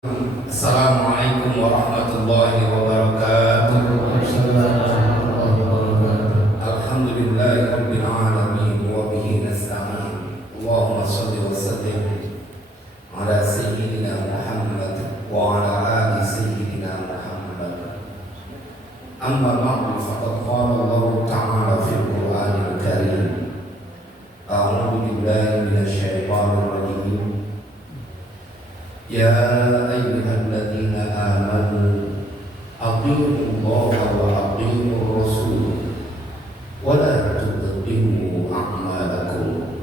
Assalamualaikum warahmatullahi wabarakatuh. Alhamdulillahi rabbil alamin wa bihi nasta'in. Allahumma shalli wa sallim ala sayyidina Muhammad wa ala ali sayyidina Muhammad. Amma ba'du, faqad qala Allah ta'ala fil Qur'anil Karim. A'udzu billahi minasy syaithanir rajim. Ya ayyuhalladzina amanu athi'ullaha wa athi'ur rasul wa la tubtilu a'malakum.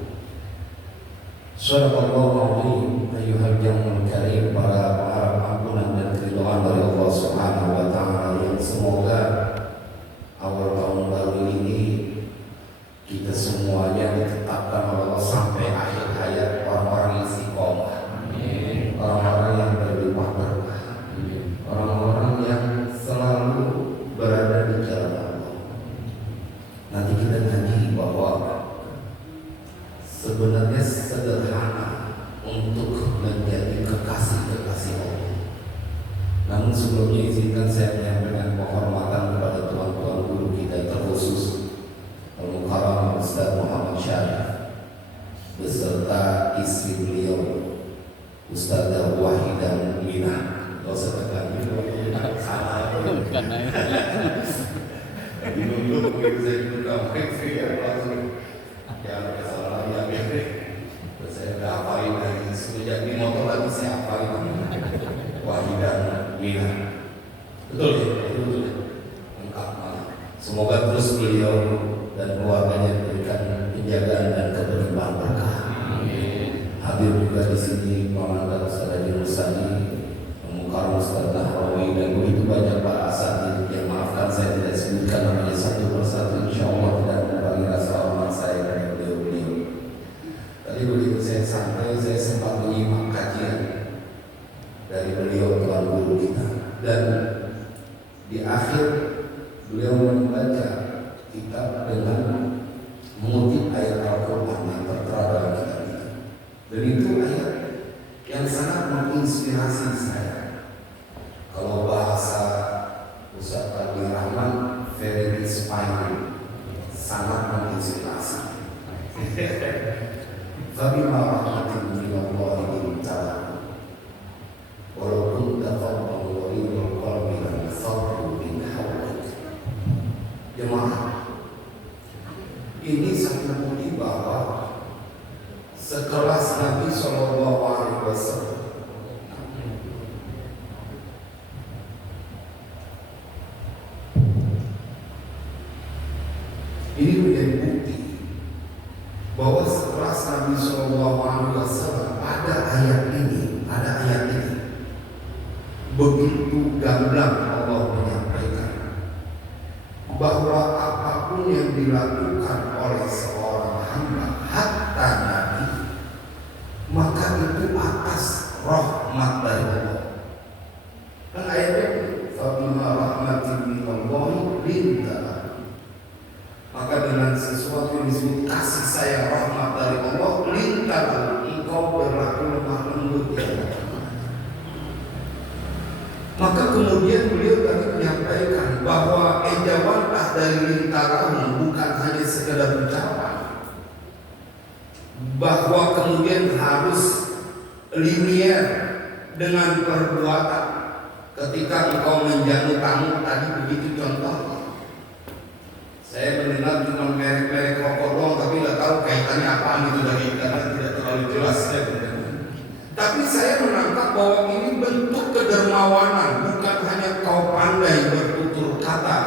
Shadaqallahu a'adzim. Ayyuhal jam'ul karim, para pengharap ampunan dan keridhaan dari Allah Subhanahu wa taala, yang semoga awal tahun baru ini kita semuanya ditetapkan oleh Allah sampai akhir hayat orang-orang yang istiqomah, orang-orang yang berlimpah berkah, orang-orang yang selalu berada di jalan Allah. Nanti kita ngaji bahwa sebenarnya sederhana untuk menjadi kekasih-kekasih Allah. Namun sebelumnya izinkan saya menyampaikan penghormatan kepada tuan-tuan guru kita, terkhusus Al-Mukarram Ustaz Muhammad Syarif beserta istri beliau Ustazah Wahidah Mina. Gak usah tekan dulu. Salah. Dulu begitu saya juga ya langsung ya salah ya. Saya udah hafalin dari sejak di motor lagi saya hafalin Wahidah Mina. Betul ya? Betul ya? Lengkap malah. Semoga terus beliau dan keluarganya diberikan penjagaan dan keberlimpahan berkah. Hadir juga di sini Maulana Ustaz Haji Mursani, Mukarram Ustaz Nahrawi, dan begitu banyak para asatidz yang maafkan saya tidak sebutkan namanya satu persatu. Insyaallah tidak mengurangi rasa hormat saya kepada beliau-beliau. Tadi begitu saya sampai, saya sempat menyimak kajian dari beliau tuan guru kita, dan di akhir beliau membaca kitab dengan mengutip ayat Al-Quran yang tertera dalam kitab itu. Dan itu ayat yang sangat menginspirasi saya. Kalau bahasa Ustaz Fadli Rahman, very inspiring, sangat menginspirasi. Fabima rahmatin minallahi linta walau kunta fadlan ghalidhal qalbi lanfaddu min hawlik. Jemaah, ini sangat bukti bahwa sekelas Nabi Shallallahu Alaihi Wasallam ini menjadi bukti bahwa sekelas Nabi Shallallahu Alaihi Wasallam ada ayat ini, begitu gamblang Allah menyampaikan bahwa apapun yang dilakukan oleh seorang hamba hatta Nabi, maka itu atas rahmat dari Allah. Dan ayatnya fabima rahmatin minallahi linta, maka dengan sesuatu yang disebut kasih sayang rahmat dari Allah, linta engkau berlaku lemah lembut ya. Maka kemudian beliau tadi menyampaikan bahwa ejawantah dari lintaramu bukan hanya sekedar ucapan, bahwa kemudian harus linier dengan perbuatan. Ketika engkau menjamu tamu, tadi begitu contohnya. Saya mendengar cuma merek-merek rokok doang, tapi nggak tahu kaitannya apaan itu dari internet, tidak terlalu jelas ya. Tapi saya menangkap bahwa ini bentuk kedermawanan, bukan hanya kau pandai bertutur kata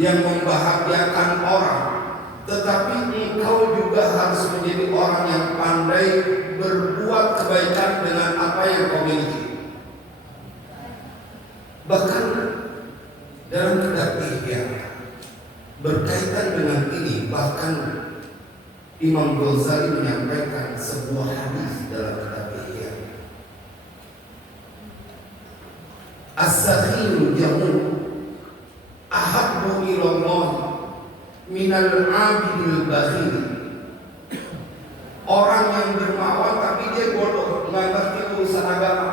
yang membahagiakan orang, tetapi engkau juga harus menjadi orang yang pandai berbuat kebaikan dengan apa yang kau miliki. Bahkan dalam kitab Ihya berkaitan dengan ini, bahkan Imam Ghazali menyampaikan sebuah hadis dalam kitab As-sakhiyul jamul ahabbu ilallah minal abidil bakhil. Orang yang dermawan tapi dia bodoh, nggak ngerti urusan agama,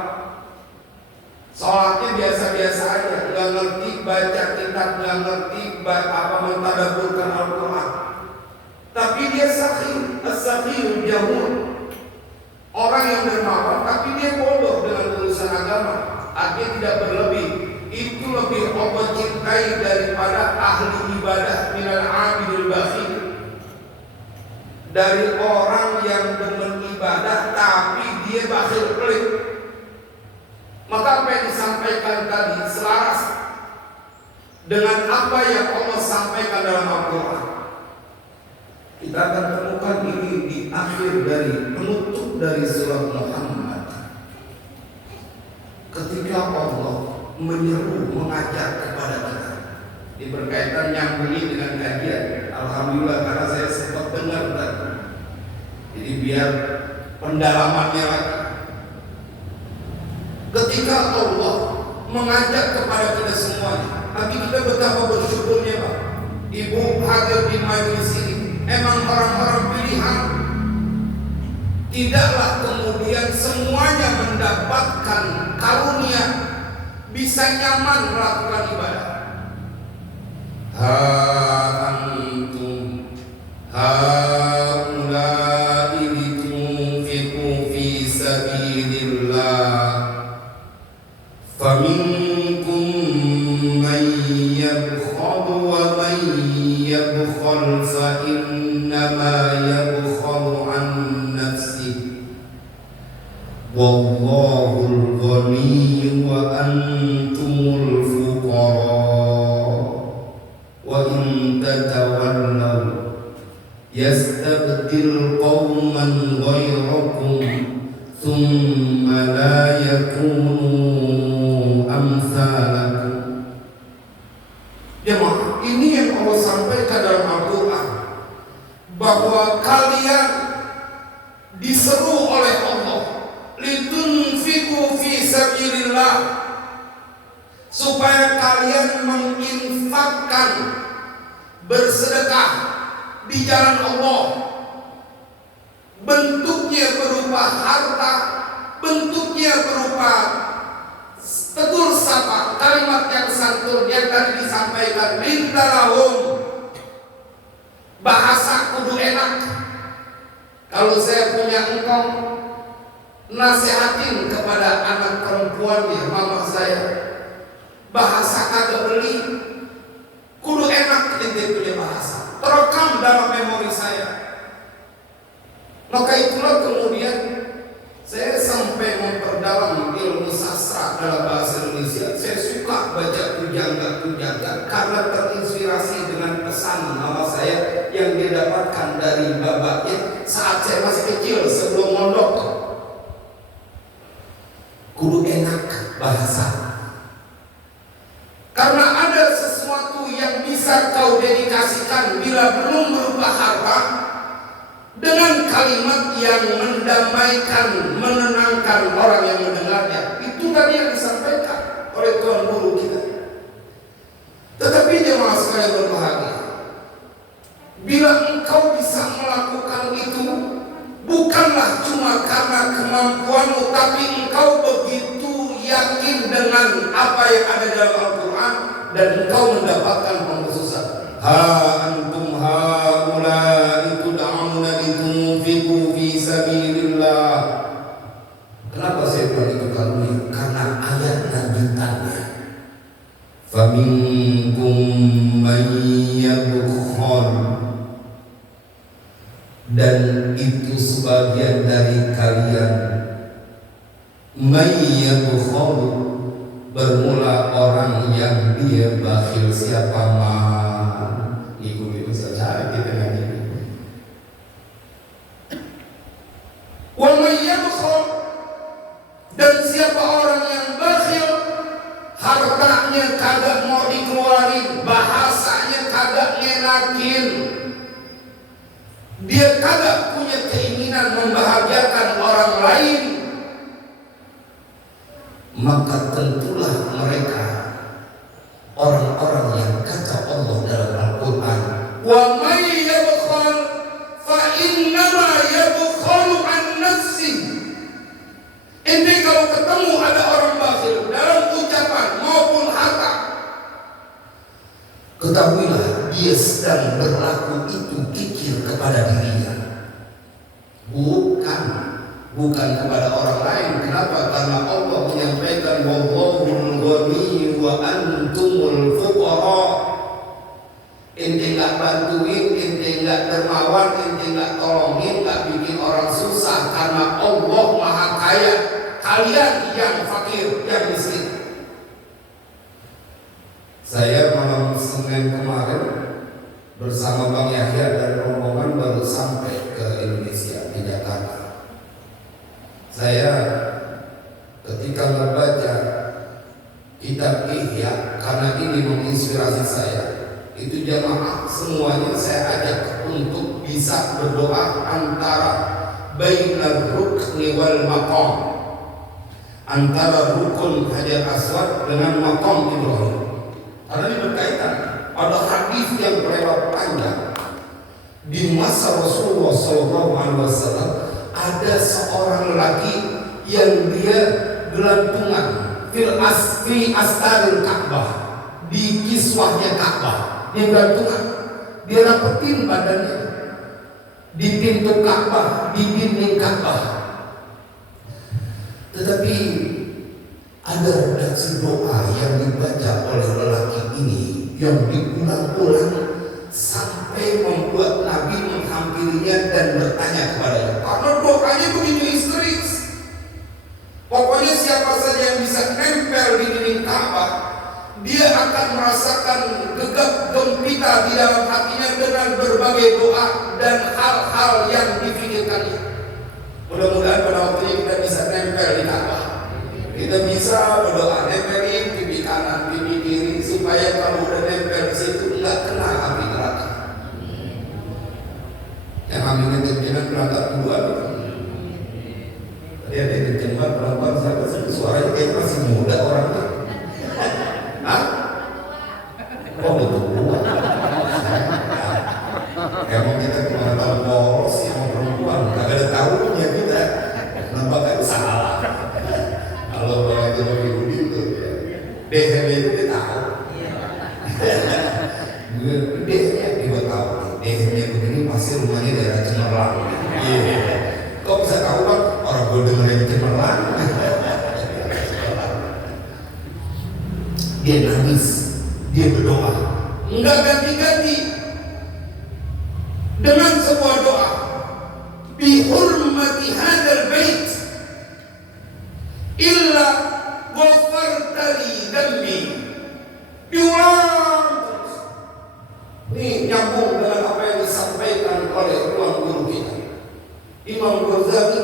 orang yang dermawan tapi dia bodoh dengan urusan agama, artinya tidak berlebih, itu lebih Allah cintai daripada ahli ibadah minal abidil bakhil, dari orang yang demen ibadah tapi dia bakhil pelit. Maka apa yang disampaikan tadi selaras dengan apa yang Allah sampaikan dalam Al-Quran. Kita akan temukan ini di akhir dari penutup dari surat Muhammad, ketika Allah menyeru, mengajak kepada kita. Ini berkaitan nyambungi dengan kajian. Alhamdulillah karena saya sempat dengar tadi. Jadi biar pendalamannya lagi. Ketika Allah mengajak kepada kita semuanya, tapi kita betapa bersyukurnya Pak. Ibu hadir di majelis ini emang orang-orang pilihan. Tidaklah kemudian semuanya mendapatkan karunia bisa nyaman melakukan ibadah. Ha antum haula'i litunfiqu fi sabilillah faminkum man yabkhal wa man yabkhal fa innama yabkhalu an nafsihi wallahul ghani wa antumul fuqara wa in tatawallaw yastabdil qauman ghayrakum thumma la yakunu amsalakum. Jemaah, ini yang Allah sampaikan dalam Al-Quran, bahwa kalian diseru oleh Allah litunfiqu fi sabilillah, supaya kalian menginfakkan, bersedekah di jalan Allah. Bentuknya berupa harta, bentuknya berupa tegur sapa, kalimat yang santun yang tadi disampaikan, lintalahum, bahasa kudu enak. Kalau saya punya engkau, nasihatin kepada anak perempuannya, mama saya, bahasa kagak beli, kudu enak. Dia punya bahasa terekam dalam memori saya. Maka itulah kemudian saya sampai memperdalam ilmu sastra dalam bahasa Indonesia. Saya suka baca pujangga-pujangga karena terinspirasi dengan pesan mama saya yang dia dapatkan dari bapaknya saat saya masih kecil sebelum mondok. Kudu enak bahasa, karena ada sesuatu yang bisa kau dedikasikan bila belum berupa harta, dengan kalimat yang mendamaikan, menenangkan orang yang mendengarnya. Itu tadi yang disampaikan oleh Tuhan Guru kita. Tetapi jemaah sekalian berbahagia, bila engkau bisa melakukan itu, bukanlah cuma karena kemampuanmu, tapi engkau begitu yakin dengan apa yang ada dalam Al-Quran dan engkau mendapatkan pengkhususan. Ha antum haula'i tud'auna litunfiqu fi sabilillah. Kenapa saya bilang itu karunia? Karena ayat lanjutannya, faminkum man yabkhal, dan itu sebagian dari kalian, man yabkhal, bermula orang yang dia bakhil. Siapa man? Ibu-ibu saja kita nyanyi. Wa man yabkhal, dan siapa orang yang bakhil, hartanya kagak mau dikeluarin, bahasanya kagak ngenakin, dia kagak punya keinginan membahagiakan orang lain, maka tentulah mereka orang-orang yang kata Allah dalam Al-Quran, wa may yabkhal fa innama yabkhalu an nafsi. Ini kalau ketemu ada orang bakhil dalam ucapan maupun harta, ketahuilah dia sedang berlaku itu kikir kepada dirinya, bukan bukan kepada orang lain. Kenapa? Karena Allah menyampaikan wallahul ghani wa antumul fuqara. Ente nggak bantuin, ente nggak dermawan, ente nggak tolongin, nggak bikin orang susah, karena Allah maha kaya. Kalian yang fakir, yang miskin. Saya malam Senin kemarin bersama Bang Yahya dan rombongan baru sampai ke Indonesia, di Jakarta. Saya ketika membaca kitab Ihya, karena ini menginspirasi saya, itu jamaah semuanya saya ajak untuk bisa berdoa antara bainar rukni wal maqam, antara rukun Hajar Aswad dengan maqam Ibrahim. Karena ini berkaitan. Ada hadis yang berlewat panjang. Di masa Rasulullah SAW ada seorang lelaki yang dia gelantungan fi astaril Ka'bah, di kiswahnya Ka'bah. Dia gelantungan, dia rapetin badannya di pintu Ka'bah, di dinding Ka'bah. Tetapi ada redaksi doa yang dibaca oleh lelaki ini yang diulang-ulang sampai membuat Nabi menghampirinya dan bertanya kepadanya, karena doanya begitu histeris. Pokoknya siapa saja yang bisa nempel di dinding Ka'bah, dia akan merasakan gegap gempita di dalam hatinya dengan berbagai doa dan hal-hal yang difikirkannya. Mudah-mudahan pada waktunya kita bisa nempel di Ka'bah. Kita bisa berdoa nempelin pipi kanan, pipi kiri, supaya kalau udah nempel di situ nggak kena api neraka. Yang ambilnya kenceng berangkat duluan. Tadi ada yang kenceng banget perempuan, siapa sih suaranya kayak masih muda orangnya. Hah? Oh betul. Emang kita cuma tahu polos sama perempuan, nggak ada tahunya kita. Nampaknya salah. Kalau itu lebih Budi itu DHB itu dia tahu. DHB dia tahu. DHB begini pasti rumahnya daerah Cemerlang. Iya. Kok bisa tahu Bang? Orang gue dengerin Cemerlang. Dia nangis, dia berdoa, enggak ganti-ganti dengan sebuah doa. Bi hurmati hadzal bait illa ghafartali dambi. Diulang terus. Ini nyambung dengan apa yang disampaikan oleh tuan guru kita Imam Ghazali,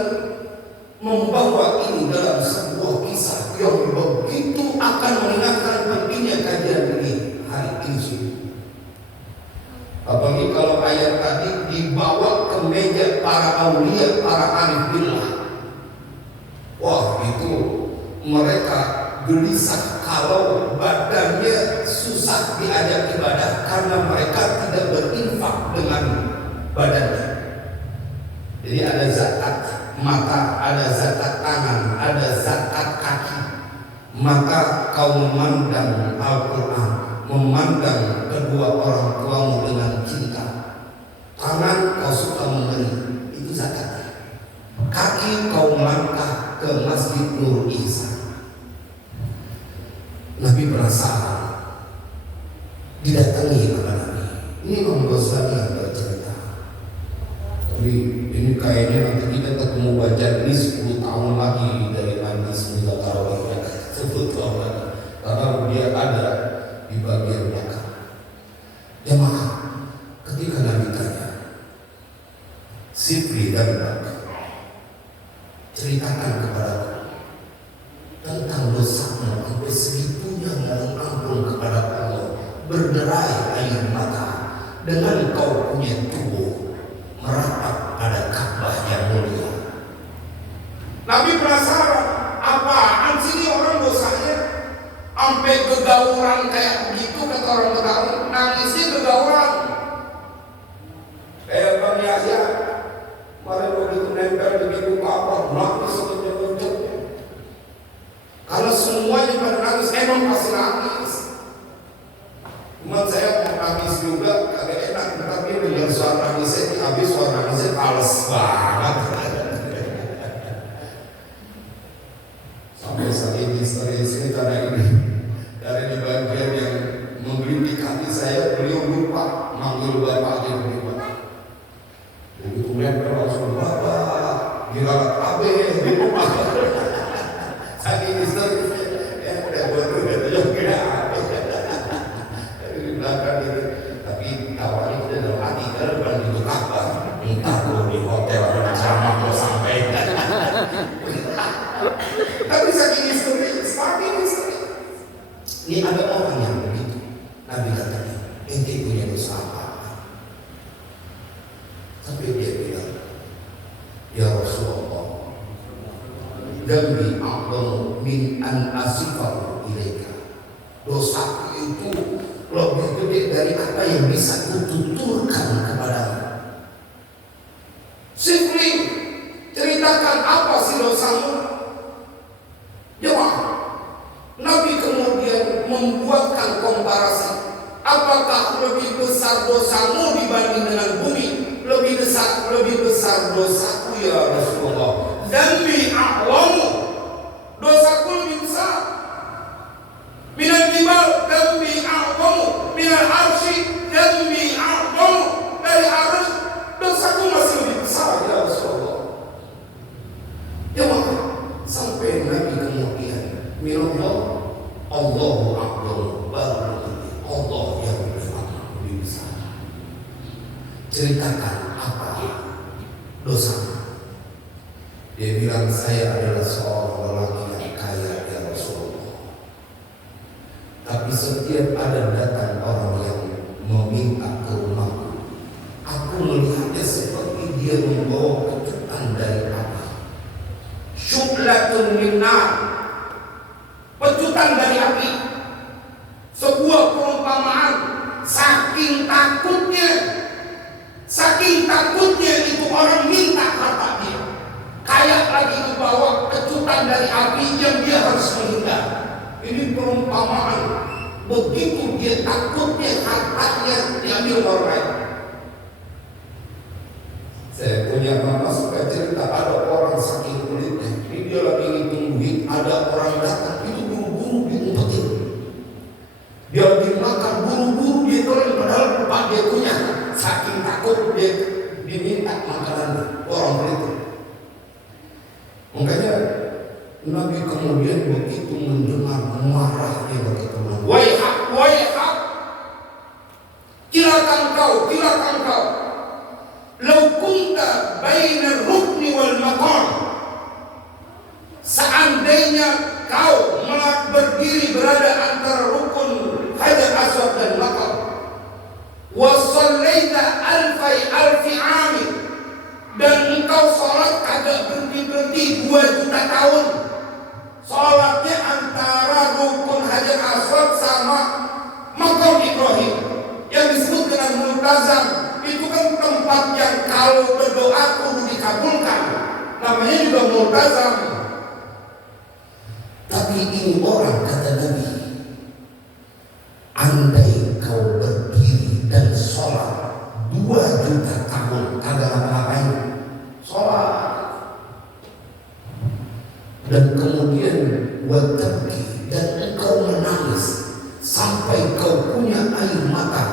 membawa ini dalam sebuah kisah yang begitu akan mengingatkan pentingnya kajian ini hari ini. Apalagi kalau ayat tadi dibawa ke meja para aulia, para arif billah. Wah, itu mereka gelisah kalau badannya susah diajak ibadah karena mereka tidak berinfak dengan badannya. Jadi ada zakat mata, ada zakat tangan, ada zakat kaki. Maka kau memandang Al-Quran, memandang kedua orang tuamu dengan cinta. Tangan kau suka memberi, itu zakatnya. Kaki kau melangkah ke Masjid Nur Ihsan. Nabi penasaran, didatangi oleh Nabi. Ini Imam Ghazali yang bercerita. Tapi ini kayaknya nanti kita ketemu baca ini 10 tahun lagi dari Nabi Semudah Tarawih ya. 10 tahun lagi. Karena dia ada di bagian belakang. Jemaah, ketika Nabi tanya, Sifri dan Bak, ceritakan kepadaku tentang dosamu sampai segitunya mohon ampun kepada Allah, berderai air mata dengan kau punya tubuh merapat pada Ka'bah yang mulia. Nabi penasaran, apaan sih ini orang dosanya sampai gegauran kayak begitu, kata orang Betawi, nangisnya gegauran. Kayak Bang Yahya kemarin begitu nempel di pintu Ka'bah, nangis sekencang-kencangnya. Kalau semuanya pada nangis, emang pasti nangis. Cuma saya mau nangis juga agak enak, tapi dengan suara nangisnya habis, suara nangisnya males banget. misterius ini karena di bagian yang menggelitik hati saya, beliau lupa manggil bapaknya berdua. Begitu nempel langsung bapak, giralat abe, lupa. Saking misteriusnya, ya udah buat itu kira abe. Di belakang itu, tapi awalnya kita dalam hati kalau bukan itu kabar, entah lo di hotel ada ceramah lo sampai. Tapi saking misterius, saking misterius. Ini ada orang yang begitu. Nabi katanya, ente punya dosa apa? Sampai dia bilang, ya Rasulullah, dambi a'zamu min an asifahu ilaika. Dosa itu lebih gede dari apa yang bisa kututurkan kepadamu. Sifri, ceritakan apa sih dosamu? Jawab. Nabi kemudian membuatkan komparasi. Apakah lebih besar dosamu dibanding dengan bumi? Lebih besar dosaku ya Rasulullah. Dambi a'lamu, dosaku lebih besar. Minal jibal dambi a'lamu, minal arsy dambi a'lamu, dari arsy dosaku masih lebih besar ya Rasulullah. Jemaah, sampai Nabi kemudian minallah Allahu akbar, baru Allah yang lebih besar. Ceritakan apa dosa. Dia bilang, saya adalah seorang lelaki yang kaya ya Rasulullah. Tapi setiap ada datang orang yang meminta ke rumahku, aku melihatnya seperti dia membawa kecutan dari api. Syublatun minnar, pecutan dari api. Sebuah perumpamaan, saking takutnya itu orang minta harta dia. Kayak lagi membawa kecutan dari api yang dia harus menghindar. Ini perumpamaan. Begitu dia takutnya hartanya diambil orang lain. Saya punya mama suka cerita, ada orang saking kulitnya. Ini dia lagi ngitung duit, ada orang datang, itu buru-buru diumpetin. Dia dimakan buru-buru, dia tolong padahal lupa dia punya. Saking takut dia diminta makanan orang itu. Makanya Nabi kemudian begitu mendengar marahnya bagi teman. Wahai hak, silakan kau. Lau kunta bainar rukni wal maqam. Seandainya kau berdiri berada antara rukun Hajar Aswad dan maqam, wa shallaita alfi ami, dan engkau sholat kagak berhenti 2 juta tahun. Sholatnya antara rukun Hajar Aswad sama Maqam Ibrahim yang disebut dengan multazam. Itu kan tempat yang kalau berdoa kudu dikabulkan, namanya juga multazam. Tapi ini orang, kata Nabi, andai kau berdiri dan sholat 2 juta tahun kagak ngapain, sholat, dan kemudian watabki, dan engkau menangis sampai kau punya air mata,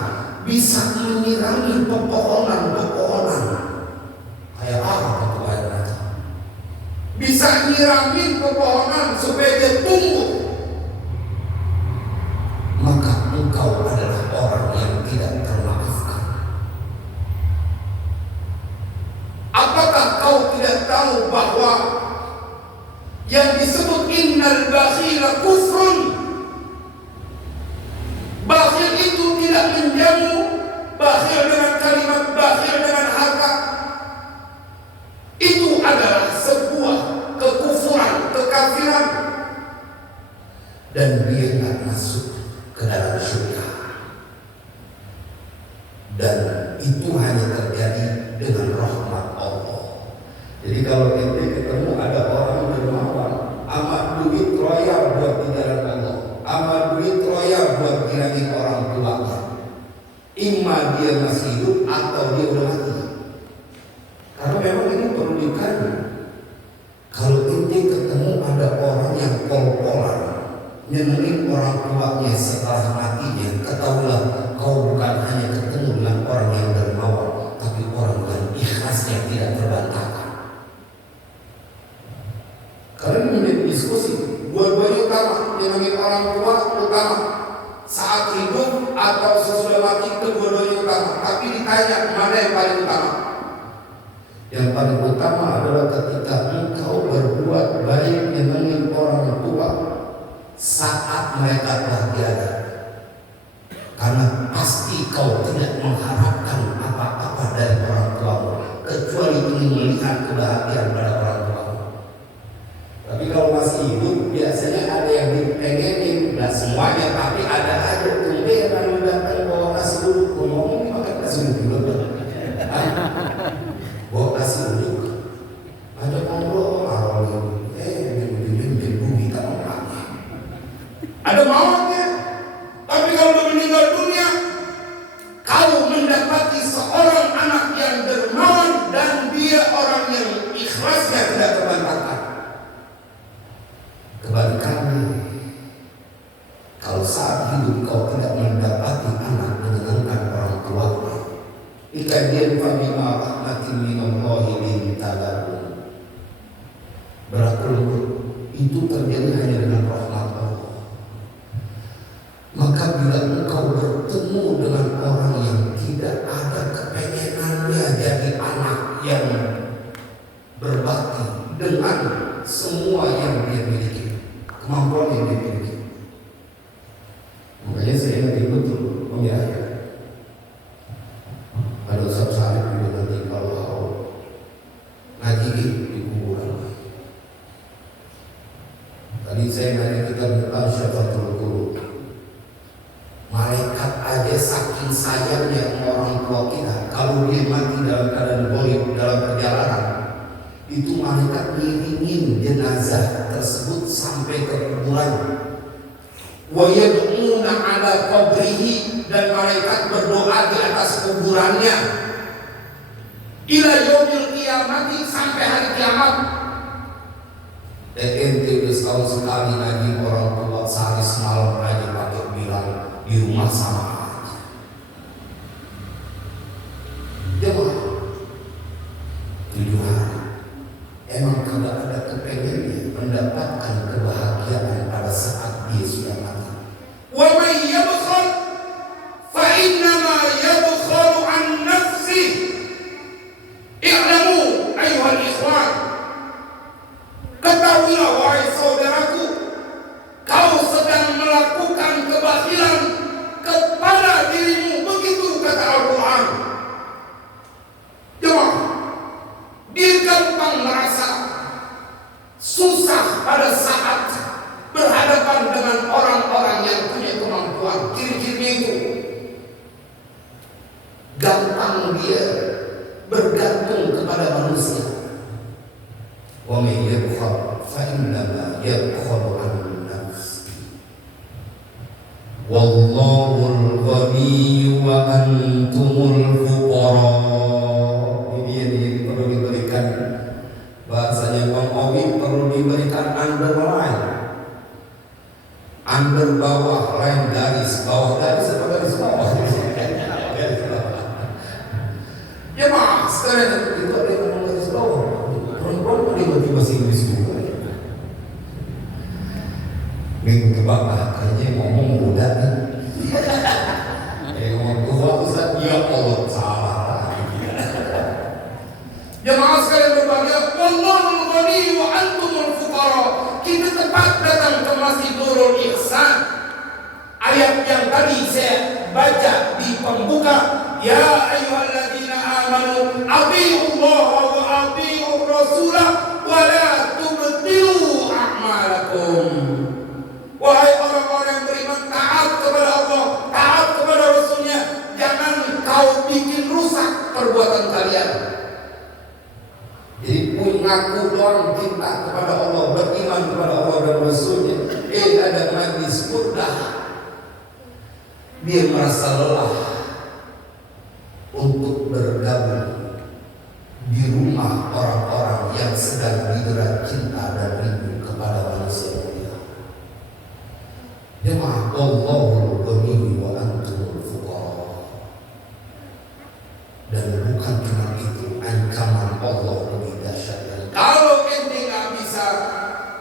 bisa menyirami pepohonan kayak apa itu air mata, bisa nyiramin pepohonan supaya dia tumbuh, maka engkau adalah orang yang tidak termaafkan. Apakah kau tidak tahu bahwa yang disebut innal bakhila kufrun, bakhil itu tidak menjamu, bakhil dengan kalimat, bakhil dengan harta, itu adalah sebuah kekufuran, kekafiran, dan dia tidak masuk ke dalam surga. Dan itu hanya terjadi dengan rahmat Allah. Jadi kalau kita ketemu ada orang dermawan, amat duit royal buat di jalan Allah, amat duit royal buat ngirangin orang tuanya, imma dia masih hidup atau dia udah mati. Karena memang ini perlu dikaji. Kalau ente ketemu ada orang yang pol-polan, nyenengin orang tuanya setelah matinya, ketahuilah kau bukan hanya ketemu dengan orang yang dermawan, tapi orang yang ikhlasnya tidak terbantahkan. Kalian menjadi diskusi, dua-duanya utama, nyenengin orang tua utama. Saat hidup atau sesudah mati, kedua-duanya utama. Tapi ditanya mana yang paling utama? Yang paling utama adalah ketika engkau berbuat baik nyenengin orang tua saat mereka telah tiada. Karena pasti kau tidak mengharapkan apa-apa dari orang tuamu kecuali ingin melihat kebahagiaan pada orang tuamu. Tapi kalau masih hidup biasanya ada yang dipengenin, nggak semuanya, tapi ada aja tumberan datang bawa nasi uduk, ngomong makan nasi uduk juga. Bawa nasi uduk, ada ngobrol awal ini, bumi tak mau. Ada maunya, tapi kalau udah meninggal dunia, kau mendapati seorang anak yang dermawan dan dia orang yang ikhlasnya tidak terbantahkan. Kebalikannya, kalau saat hidup kau tidak mendapati anak menyenangkan orang tuanya, ikadian fabima rahmatin minallahi linta lahum, berat lembut itu terjadi hanya dengan rahmat Allah. Maka bila engkau bertemu dengan orang yang tidak ada kepengenannya jadi anak yang berbakti dengan semua yang dia miliki, kemampuan yang dia miliki, makanya saya ingat betul Om Yahya. Ada Ustaz Sarif juga nanti kalau ngaji di kuburan. Tadi saya nanya kita tentang Syafatul Qulub. Malaikat aja saking sayangnya orang tua kita, kalau dia mati dalam keadaan goib dalam perjalanan, itu malaikat ngiringin jenazah tersebut sampai ke kuburan. Wa yad'una ala qabrihi, dan malaikat berdoa di atas kuburannya. Ila yaumil qiyamati, sampai hari kiamat. Ente udah setahun sekali ngaji orang tua, sehari semalam aja pakai bilang di rumah sama aja. Jemaah, jujur emang tidak ada kepengennya mendapatkan kebahagiaan pada saat dia sudah mati. Wa may yabkhal fa innama yabkhalu an nafsi. I'lamu ayuhal ikhwan, ketahuilah wahai saudaraku, kau sedang melakukan kebakhilan kepada dirimu, begitu kata Al-Quran. Jemaah, dia gampang merasa susah pada saat berhadapan dengan orang-orang yang punya kemampuan. Ciri-cirinya itu gampang dia bergantung kepada manusia. Wa may yabkhal fa innama yabkhalu an nafsihi. Wallahul ghani wa antumul fuqara. Ini perlu diberikan, bahasanya Bang Owi, perlu diberikan underline, under bawah, line garis, bawah garis atau garis bawah. Ya maaf, sekarang itu ada yang ngomong garis bawah. Perempuan kok tiba-tiba bahasa Inggris juga. Minggu kebakar kayaknya ngomong muda nih. Ngomong tua Ustaz, ya Allah, salah lagi. Jemaah sekalian berbahagia, wallahul ghani wa antumul fuqara. Kita tepat datang ke Masjid Nurul Ihsan. Ayat yang tadi saya baca di pembuka, ya ayyuhalladzina amanu athi'ullaha wa athi'ur rasulah wa la tubtilu a'malakum. Wahai orang-orang yang beriman, taat kepada Allah, taat kepada Rasulnya, jangan kau bikin rusak perbuatan kalian. Jadi ngaku doang cinta kepada Allah, beriman kepada Allah dan Rasulnya, ada majlis mudah, dia merasa lelah untuk bergabung di rumah orang-orang yang sedang digerak cinta dan rindu kepada manusia mulia.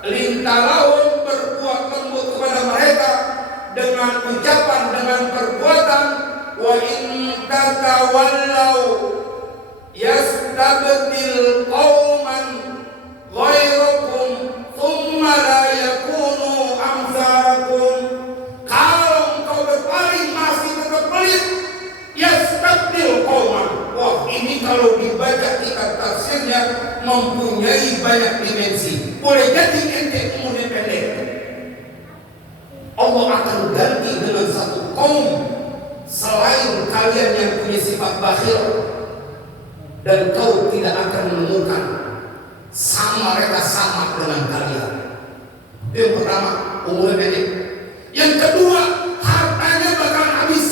lintalahum berbuat lembut kepada mereka dengan ucapan, dengan perbuatan. Wa in tatawallau yastabdil qauman ghairakum thumma la yakunu amsalakum. Kalau engkau berpaling masih tetap pelit, yastabdil qauman. Wah, ini kalau dibaca kitab tafsirnya mempunyai banyak dimensi. Boleh jadi ente umurnya pendek, Allah akan ganti dengan satu kaum selain kalian yang punya sifat bakhil, dan kau tidak akan menemukan sama mereka sama dengan kalian. Yang pertama, umurnya pendek. Yang kedua, hartanya bakal habis.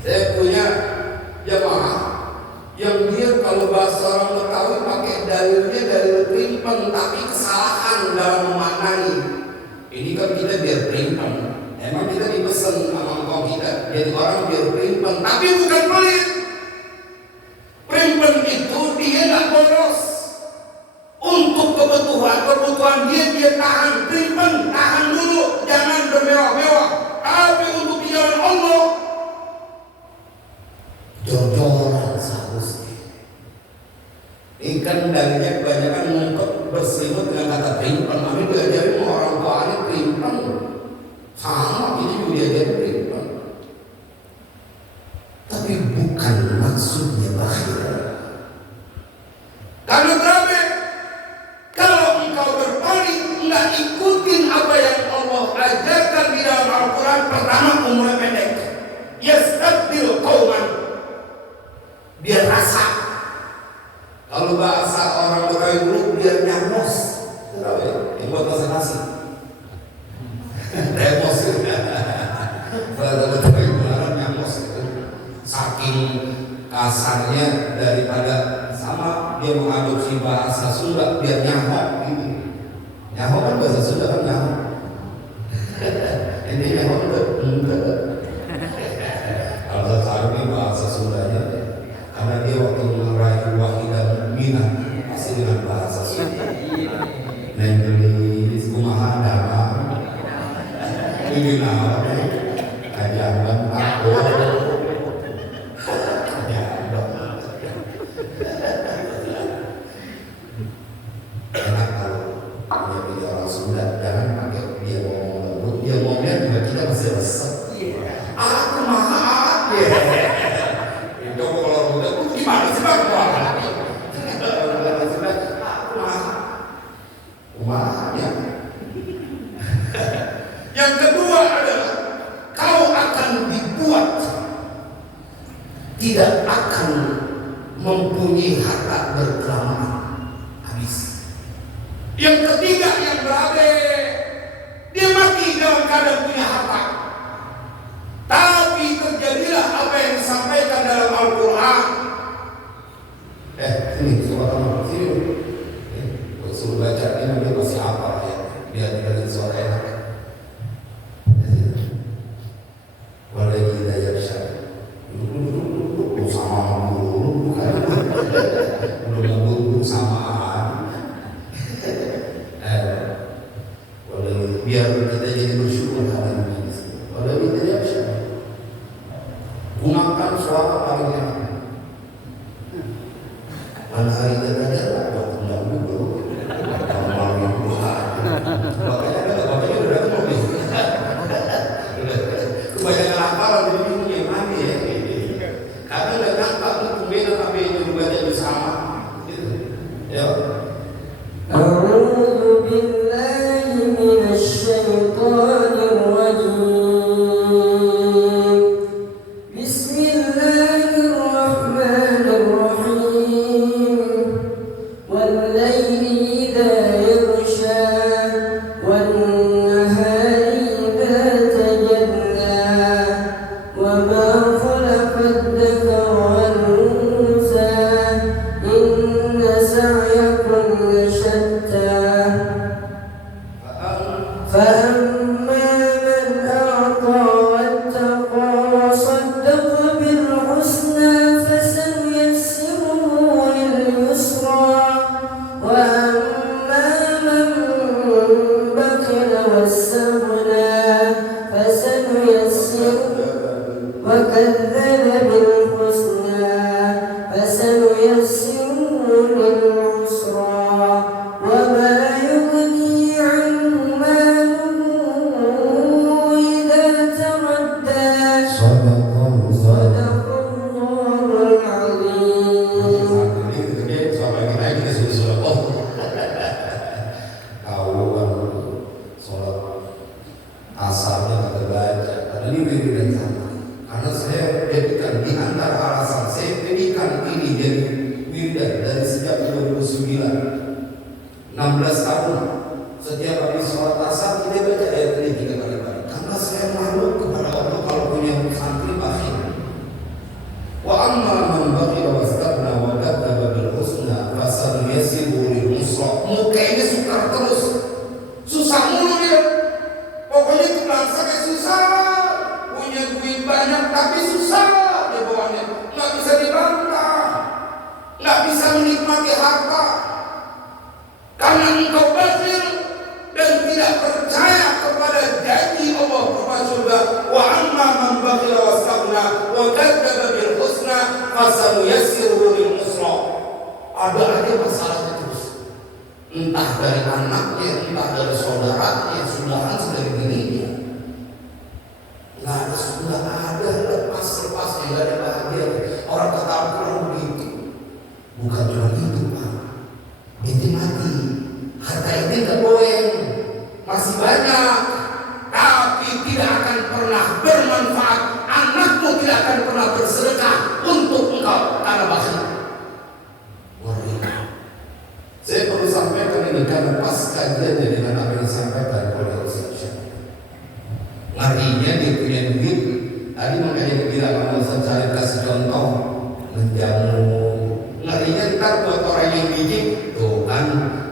Saya punya jamaah yang dia kalau bahasa orang Betawi pakai dalilnya dalil primpeng, tapi kesalahan dalam memaknai. Ini kan kita biar primpeng. Emang kita dipesan sama engkau kita jadi orang biar primpeng, tapi bukan pelit. Primpeng itu dia nggak boros. Untuk kebutuhan dia tahan. Primpeng tahan dulu, jangan bermewah-mewah. Tapi untuk di jalan Allah jor-joran seharusnya. Ini kan dalilnya kebanyakan ngungkep berselimut dengan kata primpeng. Kami diajarin sama orang tua ini primpeng. Sama ini juga diajarin primpeng. Tapi bukan maksudnya bakhil. Karena berapa? Kalau engkau berpaling, enggak ikutin apa yang Allah ajarkan di dalam Al-Quran, pertama umurnya pendek. Yastabdil qauman, biar rasa. Kalau bahasa orang Betawi dulu biar nyamos. Tahu ya? Yang buat masak nasi. Remos. Bahasa Betawi beneran nyamos itu. Saking kasarnya daripada sama dia mengadopsi bahasa Sunda biar nyahok gitu. Nyahok kan bahasa Sunda kan nyahok. Ini nyahok enggak. Kalau saya ini bahasa Sundanya, karena dia waktu meraih wahidah minah pasti dengan bahasa Sunda. Nenggelis kumaha dama, ini nama kajangan aku. Enak kalau dia orang Sunda, jangan pakai dia ngomong lembut, dia ngomongnya juga kita masih resep. Aku maaf ya. Itu kalau udah gimana sih bang? Maafnya. Yang kedua adalah kau akan dibuat tidak akan mempunyai harta berkelamaan habis. Yang ketiga yang berabe, dia mati dalam keadaan punya harta. Tapi terjadilah apa yang disampaikan dalam Al-Quran. Sini, coba kamu sini. Suruh baca ini dia masih apa ya? Biar dengerin suara enak. Walau kita yaksha, duduk sama dulu, bukan? Duduk samaan. Biar kita jadi bersyukur hari ini. Walau kita yaksha, gunakan suara paling enak. Pada hari kita buat undang dulu. Bapaknya udah datang mobil. Kebanyakan hafalan jadi bingung yang mana ya. Karena udah nampak tuh pembeda tapi itu baca bersama. Ya. A'udzu billahi minasy syaithanir rajim. Bismillahirrahmanirrahim. Wal laili idza yaghsha wan nahari idza tajalla wa ma khalaqad dhakara wal unsa inna sa'yakum lashatta. فأما من أعطى واتقى وصدق بالحسنى فسنيسره لليسرى وأما 16 tahun setiap habis sholat asar kita baca ayat ini 3 kali. Karena saya malu kepada Allah kalau punya santri bakhil. Wa amma man bakhila wastaghna wa kadzdzaba bil husna fasanuyassiruhu lil yusra. Muka ini sukar terus, susah mulu dia. Pokoknya itu bangsa kayak susah, punya duit banyak tapi susah dia bawahnya, nggak bisa dibantah, nggak bisa menikmati harta. Karena engkau bakhil dan tidak percaya kepada janji Allah berupa surga. Wa amma man bakhila wastaghna wa kadzdzaba bil husna fasanuyassiruhu lil yusra. Ada aja masalahnya terus. Entah dari anaknya, entah dari saudaranya, sudahan dari dirinya. Sudah ada lepas-lepasnya, nggak ada bahagia. Orang kata Al-Quran begitu. Bukan cuma itu, Pak. Inti mati. Harta ini kegoyang, masih banyak, tapi tidak akan pernah bermanfaat. Anakmu tidak akan pernah bersedekah untuk engkau karena bakhil. Saya perlu sampaikan ini karena pas kajiannya dengan apa yang disampaikan oleh Ustaz Syekh. Ngarinya dia punya duit. Tadi makanya dia bilang kalau Ustaz cari kasih contoh menjamu. Ngarinya ntar buat orang yang bijik tuh kan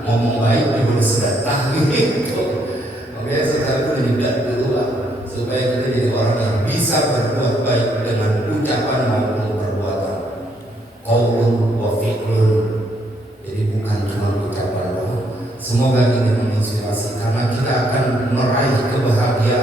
ngomong baik diberi sedekah gitu. Makanya sekarang itu dihindat dulu lah supaya kita jadi orang yang bisa berbuat baik dengan ucapan maupun perbuatan. Qaulun wa fi'lun. Jadi bukan cuma ucapan doang. Semoga ini menginspirasi karena kita akan meraih kebahagiaan